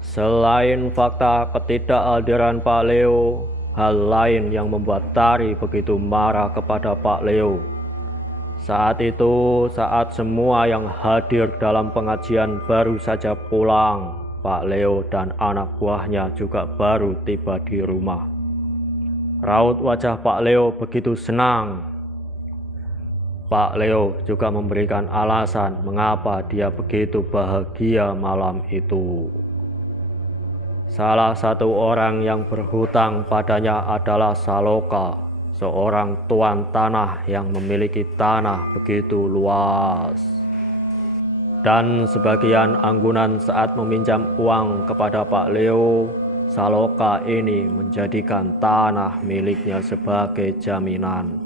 Selain fakta ketidakhadiran Pak Leo, hal lain yang membuat Tari begitu marah kepada Pak Leo. Saat itu, saat semua yang hadir dalam pengajian baru saja pulang, Pak Leo dan anak buahnya juga baru tiba di rumah. Raut wajah Pak Leo begitu senang. Pak Leo juga memberikan alasan mengapa dia begitu bahagia malam itu. Salah satu orang yang berhutang padanya adalah Saloka, seorang tuan tanah yang memiliki tanah begitu luas. Dan sebagian anggunan saat meminjam uang kepada Pak Leo, Saloka ini menjadikan tanah miliknya sebagai jaminan.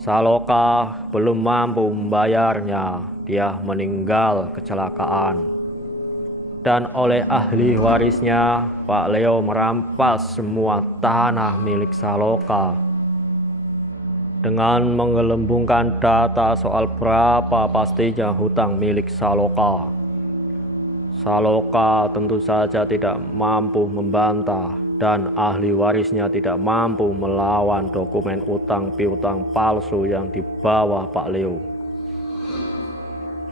Saloka belum mampu membayarnya, dia meninggal kecelakaan. Dan oleh ahli warisnya, Pak Leo merampas semua tanah milik Saloka dengan menggelembungkan data soal berapa pastinya hutang milik Saloka. Saloka tentu saja tidak mampu membantah dan ahli warisnya tidak mampu melawan dokumen utang piutang palsu yang dibawa Pak Leo.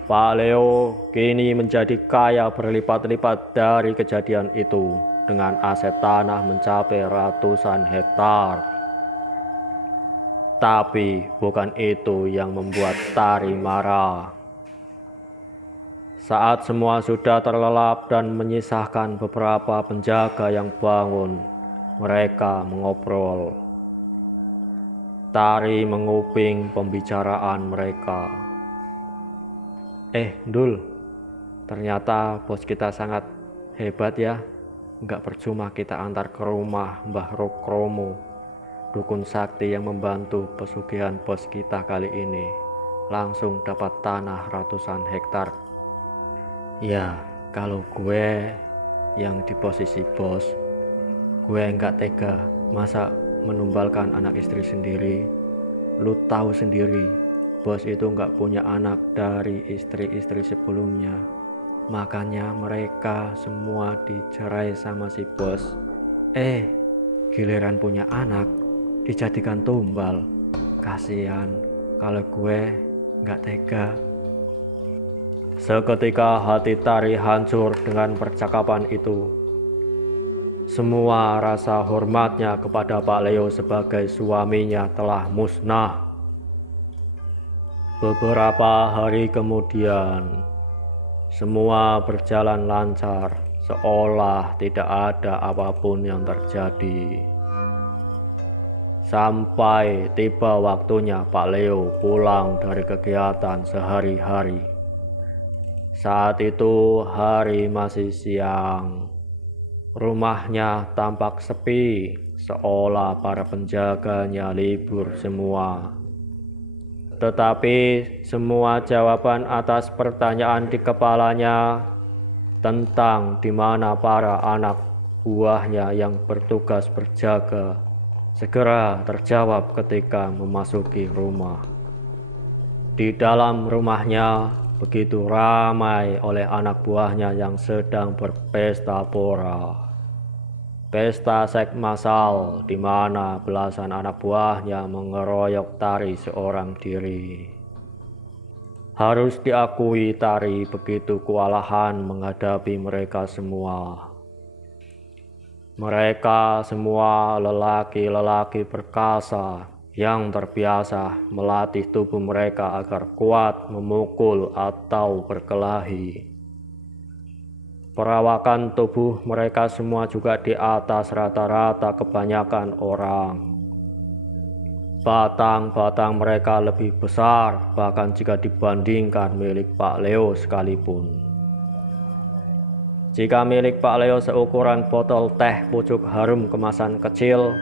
Pak Leo kini menjadi kaya berlipat-lipat dari kejadian itu dengan aset tanah mencapai ratusan hektar. Tapi bukan itu yang membuat Tari marah. Saat semua sudah terlelap dan menyisahkan beberapa penjaga yang bangun, mereka mengobrol. Tari menguping pembicaraan mereka. Dul, ternyata bos kita sangat hebat ya. Nggak percuma kita antar ke rumah Mbah Rokromo, dukun sakti yang membantu pesugihan bos kita kali ini. Langsung dapat tanah ratusan hektar. Ya, kalau gue yang di posisi bos, gue nggak tega masa menumbalkan anak istri sendiri. Lu tahu sendiri, bos itu nggak punya anak dari istri-istri sebelumnya. Makanya mereka semua dicerai sama si bos. Giliran punya anak dijadikan tumbal. Kasihan, kalau gue nggak tega. Seketika hati Tari hancur dengan percakapan itu. Semua rasa hormatnya kepada Pak Leo sebagai suaminya telah musnah. Beberapa hari kemudian, semua berjalan lancar, seolah tidak ada apapun yang terjadi. Sampai tiba waktunya Pak Leo pulang dari kegiatan sehari-hari. Saat itu hari masih siang. Rumahnya tampak sepi, seolah para penjaganya libur semua. Tetapi semua jawaban atas pertanyaan di kepalanya tentang di mana para anak buahnya yang bertugas berjaga segera terjawab ketika memasuki rumah. Di dalam rumahnya begitu ramai oleh anak buahnya yang sedang berpesta pora. Pesta seks massal di mana belasan anak buahnya mengeroyok Tari seorang diri. Harus diakui Tari begitu kewalahan menghadapi mereka semua. Mereka semua lelaki-lelaki perkasa yang terbiasa melatih tubuh mereka agar kuat memukul atau berkelahi. Perawakan tubuh mereka semua juga di atas rata-rata kebanyakan orang. Batang-batang mereka lebih besar bahkan jika dibandingkan milik Pak Leo sekalipun. Jika milik Pak Leo seukuran botol teh pucuk harum kemasan kecil,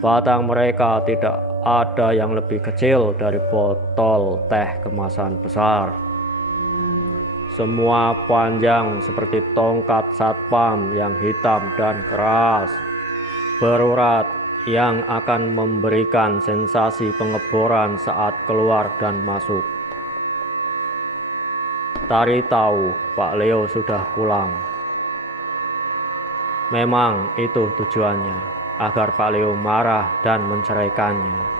batang mereka tidak ada yang lebih kecil dari botol teh kemasan besar. Semua panjang seperti tongkat satpam yang hitam dan keras, berurat yang akan memberikan sensasi pengeboran saat keluar dan masuk. Tari tahu Pak Leo sudah pulang. Memang itu tujuannya, agar Pak Leo marah dan menceraikannya.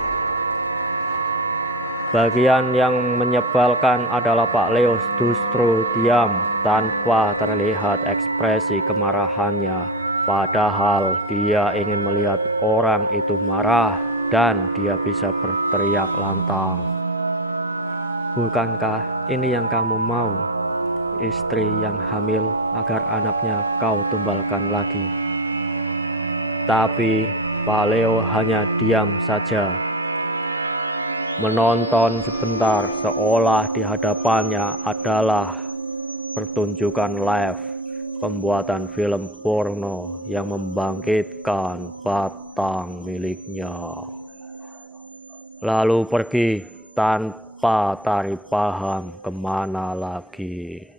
Bagian yang menyebalkan adalah Pak Leo justru diam tanpa terlihat ekspresi kemarahannya. Padahal dia ingin melihat orang itu marah dan dia bisa berteriak lantang. Bukankah ini yang kamu mau? Istri yang hamil agar anaknya kau tumbalkan lagi. Tapi Pak Leo hanya diam saja, menonton sebentar seolah di hadapannya adalah pertunjukan live pembuatan film porno yang membangkitkan batang miliknya. Lalu pergi tanpa tarik paham kemana lagi.